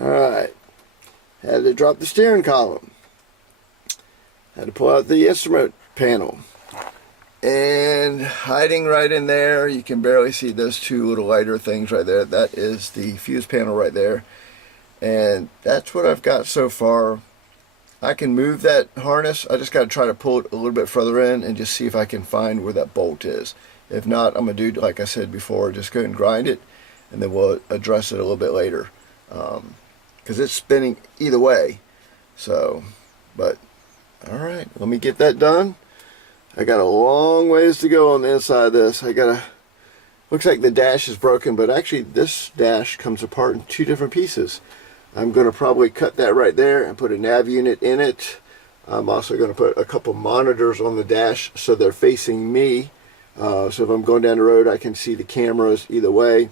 Alright, had to drop the steering column. Had to pull out the instrument panel. And hiding right in there, you can barely see those two little lighter things right there. That is the fuse panel right there. And that's what I've got so far. I can move that harness. I just got to try to pull it a little bit further in and just see if I can find where that bolt is. If not, I'm going to do, like I said before, just go ahead and grind it, and then we'll address it a little bit later. Because it's spinning either way. So, but, alright, let me get that done. I got a long ways to go on the inside of this. Looks like the dash is broken, but actually this dash comes apart in two different pieces. I'm going to probably cut that right there and put a nav unit in it. I'm also going to put a couple monitors on the dash so they're facing me. So if I'm going down the road, I can see the cameras either way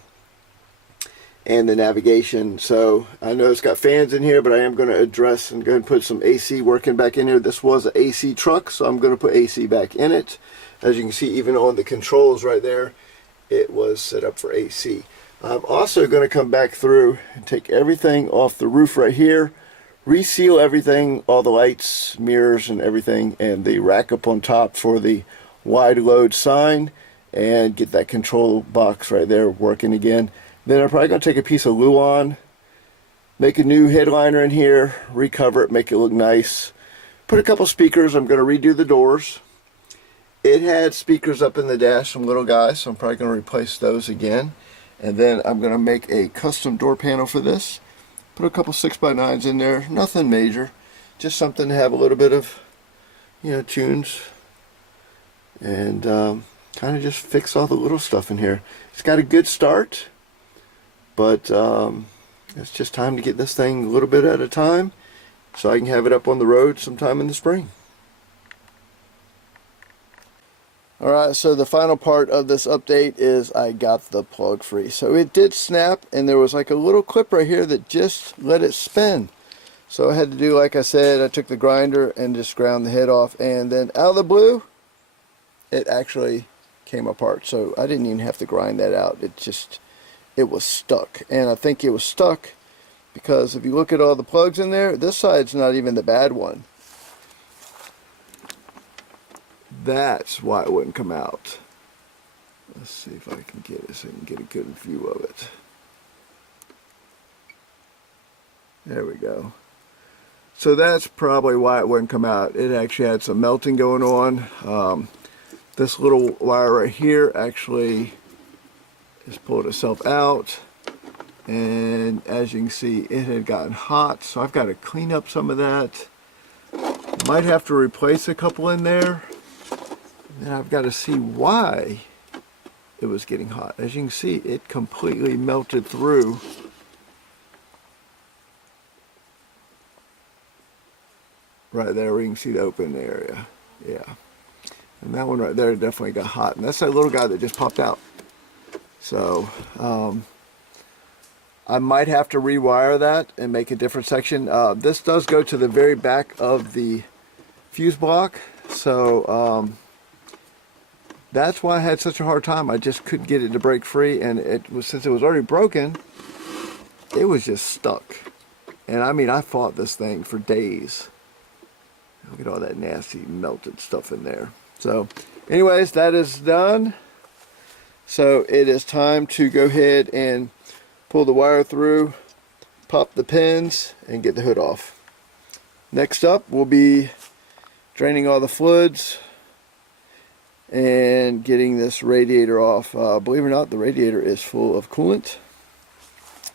and the navigation. So I know it's got fans in here, but I am going to address and go ahead and put some AC working back in here. This was an AC truck, so I'm going to put AC back in it. As you can see, even on the controls right there, it was set up for AC. I'm also going to come back through and take everything off the roof right here, reseal everything, all the lights, mirrors, and everything, and the rack up on top for the wide load sign, and get that control box right there working again. Then I'm probably going to take a piece of Luan, make a new headliner in here, recover it, make it look nice. Put a couple speakers. I'm going to redo the doors. It had speakers up in the dash, some little guys, so I'm probably going to replace those again. And then I'm going to make a custom door panel for this. Put a couple 6x9s in there, nothing major. Just something to have a little bit of, tunes. And kind of just fix all the little stuff in here. It's got a good start. But it's just time to get this thing a little bit at a time so I can have it up on the road sometime in the spring. Alright, so the final part of this update is I got the plug free. So it did snap, and there was like a little clip right here that just let it spin. So I had to do, like I said, I took the grinder and just ground the head off, and then out of the blue, it actually came apart. So I didn't even have to grind that out. It was stuck, and I think it was stuck because if you look at all the plugs in there, this side's not even the bad one. That's why it wouldn't come out. Let's see if I can get it so you can get a good view of it. There we go. So that's probably why it wouldn't come out. It actually had some melting going on. This little wire right here actually just pulled itself out, and as you can see, it had gotten hot, so I've got to clean up some of that. Might have to replace a couple in there, and then I've got to see why it was getting hot. As you can see, it completely melted through. Right there where you can see the open area. Yeah, and that one right there definitely got hot, and that's that little guy that just popped out. So I might have to rewire that and make a different section. This does go to the very back of the fuse block, so that's why I had such a hard time. I just couldn't get it to break free, and since it was already broken, it was just stuck. And I mean, I fought this thing for days. Look at all that nasty melted stuff in there. So anyways, that is done. So it is time to go ahead and pull the wire through, pop the pins, and get the hood off. Next up, we'll be draining all the fluids and getting this radiator off. Believe it or not, the radiator is full of coolant,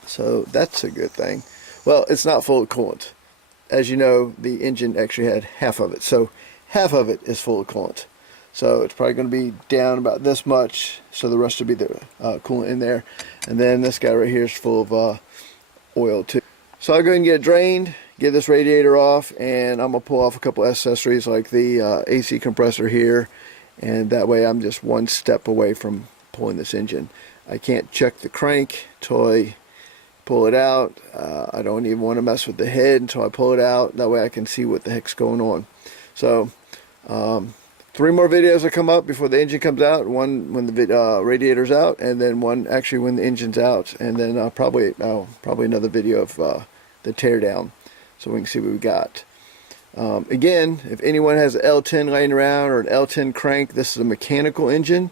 so that's a good thing. Well, it's not full of coolant. As you know, the engine actually had half of it, so half of it is full of coolant. So it's probably going to be down about this much, so the rest will be the coolant in there. And then this guy right here is full of oil too. So I'll go ahead and get it drained, get this radiator off, and I'm going to pull off a couple accessories like the AC compressor here, and that way I'm just one step away from pulling this engine. I can't check the crank until I pull it out. I don't even want to mess with the head until I pull it out. That way I can see what the heck's going on. So 3 more videos will come up before the engine comes out. One when the radiator's out, and then one actually when the engine's out, and then probably another video of the teardown, so we can see what we got. Again, if anyone has an L10 laying around or an L10 crank, this is a mechanical engine.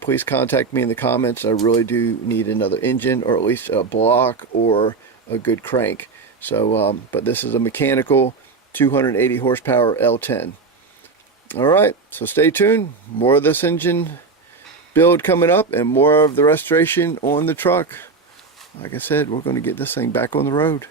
Please contact me in the comments. I really do need another engine, or at least a block or a good crank. So, but this is a mechanical 280 horsepower L10. Alright, so stay tuned. More of this engine build coming up and more of the restoration on the truck. Like I said, we're going to get this thing back on the road.